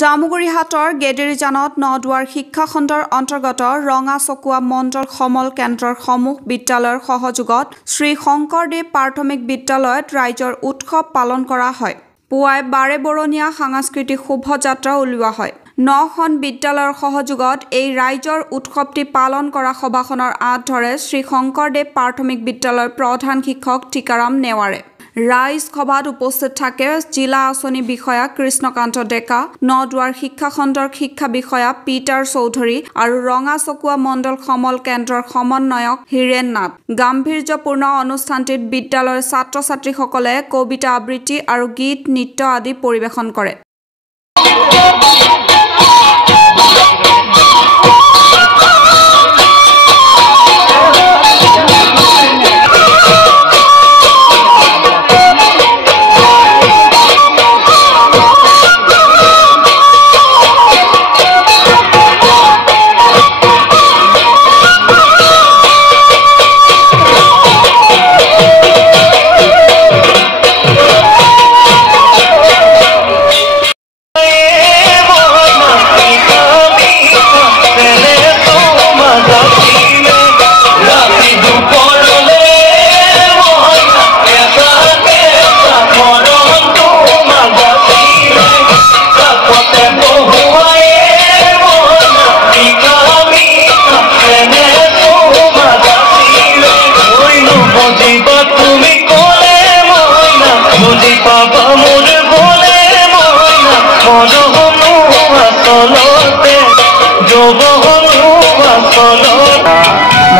জামুগুৰিহাটৰ গেডেৰিজানত নদুৱাৰ শিক্ষা খণ্ডৰ অন্তৰ্গত ৰঙাচকুৱা মণ্ডল সমল কেন্দ্ৰৰ সমূহ বিদ্যালয়ৰ সহযোগত শ্ৰী শংকৰদেৱ প্ৰাথমিক বিদ্যালয়ত ৰাইজৰ উৎসৱ পালন কৰা হয়। পুৱাই বাৰেবৰণীয়া সাংস্কৃতিক শোভাযাত্ৰা উলিওৱা হয়। 9খন বিদ্যালয়ৰ সহযোগত এই ৰাইজৰ উৎসৱটি পালন কৰা সভাখনৰ আঁত ধৰে শ্ৰী শংকৰদেৱ প্ৰাথমিক বিদ্যালয়ৰ প্ৰধান শিক্ষক টিকাৰাম নেৱাৰে। ৰাইজ সভাত উপস্থিত থাকে জিলা আঁচনি বিষয়া কৃষ্ণকান্ত ডেকা, নদুৱাৰ শিক্ষা খণ্ডৰ শিক্ষা বিষয়া পিটাৰ চৌধুৰী আৰু ৰঙাচকুৱা মণ্ডল সমল কেন্দ্ৰৰ সমন্বয়ক হীৰেন নাথ। গাম্ভীৰ্যপূৰ্ণ অনুষ্ঠানটিত বিদ্যালয়ৰ ছাত্ৰ-ছাত্ৰীসকলে কবিতা আবৃত্তি আৰু গীত নৃত্য আদি পৰিৱেশন কৰে।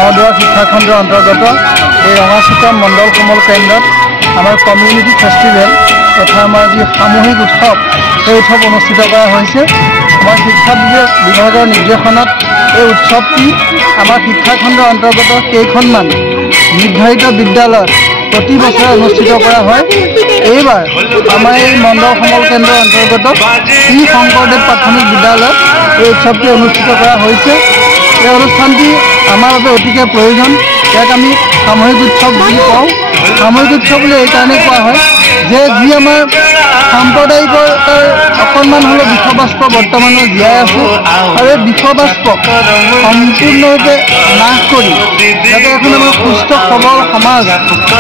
নদুৱাৰ শিক্ষা খণ্ডৰ অন্তৰ্গত এই ৰঙাচকুৱা মণ্ডল সমল কেন্দ্ৰত আমাৰ কমিউনিটি ফেষ্টিভেল তথা আমাৰ যি সামূহিক উৎসৱ সেই উৎসৱ অনুষ্ঠিত কৰা হৈছে। আমাৰ শিক্ষা বিভাগৰ নিৰ্দেশনাত এই উৎসৱটি আমাৰ শিক্ষা খণ্ডৰ অন্তৰ্গত কেইখনমান নিৰ্ধাৰিত বিদ্যালয়ত প্ৰতি বছৰে অনুষ্ঠিত কৰা হয়। এইবাৰ আমাৰ এই মণ্ডল সমল কেন্দ্ৰৰ অন্তৰ্গত শ্ৰী শংকৰদেৱ প্ৰাথমিক বিদ্যালয়ত এই উৎসৱটি অনুষ্ঠিত কৰা হৈছে। এই অনুষ্ঠানটি আমাৰ বাবে অতিকে প্ৰয়োজন। ইয়াক আমি সামূহিক উৎসৱ বুলি কওঁ। সামূহিক উৎসৱ বুলি এইকাৰণে কোৱা হয় যে যি আমাৰ সাম্প্ৰদায়িকতাৰ অকণমান হ'লেও বিষবাষ্প বৰ্তমানৰ জীয়াই আছোঁ আৰু এই বিষবাষ্প সম্পূৰ্ণৰূপে নাশ কৰি যাতে এখন আমাৰ সুস্থ সবল সমাজ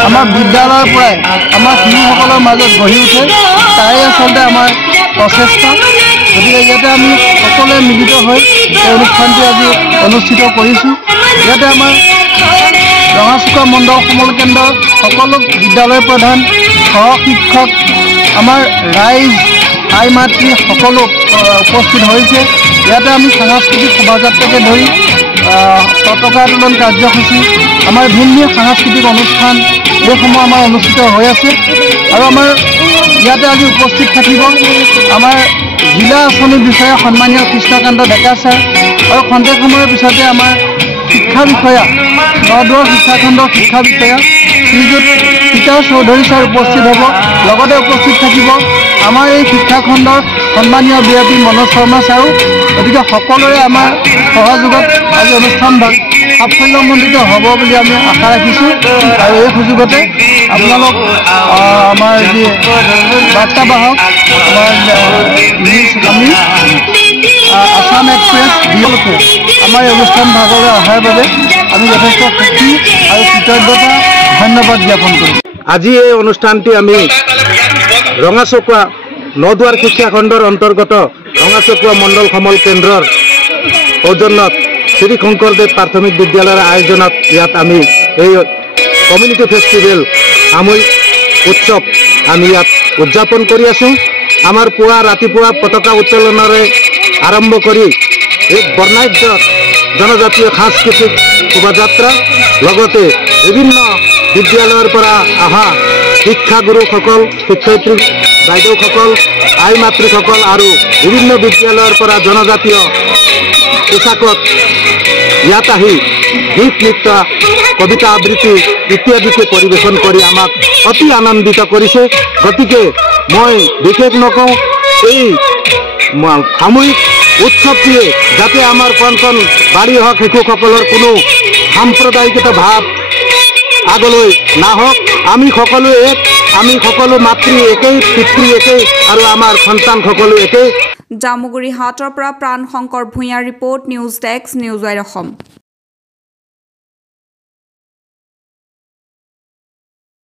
আমাৰ বিদ্যালয়ৰ পৰাই আমাৰ শিশুসকলৰ মাজত গঢ়ি উঠে, তাৰে আচলতে আমাৰ প্ৰচেষ্টা। গতিকে ইয়াতে আমি সকলোৱে মিলিত হৈ এই অনুষ্ঠানটি আজি অনুষ্ঠিত কৰিছোঁ। ইয়াতে আমাৰ ৰঙাচকুৱা মণ্ডল সমল কেন্দ্ৰৰ সকলো বিদ্যালয় প্ৰধান, সহশিক্ষক, আমাৰ ৰাইজ, আই মাতৃ সকলো উপস্থিত হৈছে। ইয়াতে আমি সাংস্কৃতিক শোভাযাত্ৰাকে ধৰি পতাকা উত্তোলন কাৰ্যসূচী, আমাৰ ভিন্ন সাংস্কৃতিক অনুষ্ঠান এইসমূহ আমাৰ অনুষ্ঠিত হৈ আছে। আৰু আমাৰ ইয়াতে আজি উপস্থিত থাকিব আমাৰ জিলা আঁচনি বিষয়া সন্মানীয় কৃষ্ণকান্ত ডেকা ছাৰ আৰু খন্তেক সময়ৰ পিছতে আমাৰ শিক্ষা বিষয়া নদুৱাৰ শিক্ষা খণ্ডৰ শিক্ষা বিষয়া শ্ৰীযুত পিটাৰ চৌধুৰী ছাৰ উপস্থিত হ'ব। লগতে উপস্থিত থাকিব আমাৰ এই শিক্ষা খণ্ডৰ সন্মানীয় বিআইপি মনোজ শৰ্মা ছাৰো। গতিকে সকলোৰে আমাৰ সহযোগত আজি অনুষ্ঠানভাগ সাফল্যমণ্ডিত হ'ব বুলি আমি আশা ৰাখিছোঁ। আৰু এই সুযোগতে আপোনালোক আমাৰ যি বাৰ্তাবাহক আমাৰ নিউজ আমি আসাম এক্সপ্ৰেছ দিয়কে আমাৰ এই অনুষ্ঠান ভাগলৈ অহাৰ বাবে আমি যথেষ্ট সুখী আৰু কৃতজ্ঞতা ধন্যবাদ জ্ঞাপন কৰোঁ। আজি এই অনুষ্ঠানটি আমি ৰঙাচকুৱা নদুৱাৰ শিক্ষা খণ্ডৰ অন্তৰ্গত ৰঙাচকুৱা মণ্ডল সমল কেন্দ্ৰৰ সৌজন্যত শ্ৰী শংকৰদেৱ প্ৰাথমিক বিদ্যালয়ৰ আয়োজনত ইয়াত আমি এই কমিউনিটি ফেষ্টিভেল সামূহিক উৎসৱ আমি ইয়াত উদযাপন কৰি আছোঁ। আমাৰ ৰাতিপুৱা পতাকা উত্তোলনেৰে আৰম্ভ কৰি এক বৰ্ণাঢ্য জনজাতীয় সাংস্কৃতিক শোভাযাত্ৰা, লগতে বিভিন্ন বিদ্যালয়ৰ পৰা অহা শিক্ষাগুৰুসকল, শিক্ষয়িত্ৰী বাইদেউসকল, আই মাতৃসকল আৰু বিভিন্ন বিদ্যালয়ৰ পৰা জনজাতীয় পোচাকত ইয়াত আহি গীত নৃত্য, কবিতা আবৃত্তি ইত্যাদিকে পৰিৱেশন কৰি আমাক অতি আনন্দিত কৰিছে। গতিকে মই বিশেষ নকওঁ, এই সামূহিক উৎসৱটিয়ে যাতে আমাৰ কণ কণ বাঢ়ি অহা শিশুসকলৰ কোনো সাম্প্ৰদায়িকতা ভাৱ আগলৈ নাহক। আমি সকলো এক, আমি সকলো মাতৃ একেই, পিতৃ একেই আৰু আমাৰ সন্তান সকলো একেই। জামুগুৰি হাটৰ পৰা প্ৰাণ শংকৰ ভূঞাৰ report news desk news wire Assam.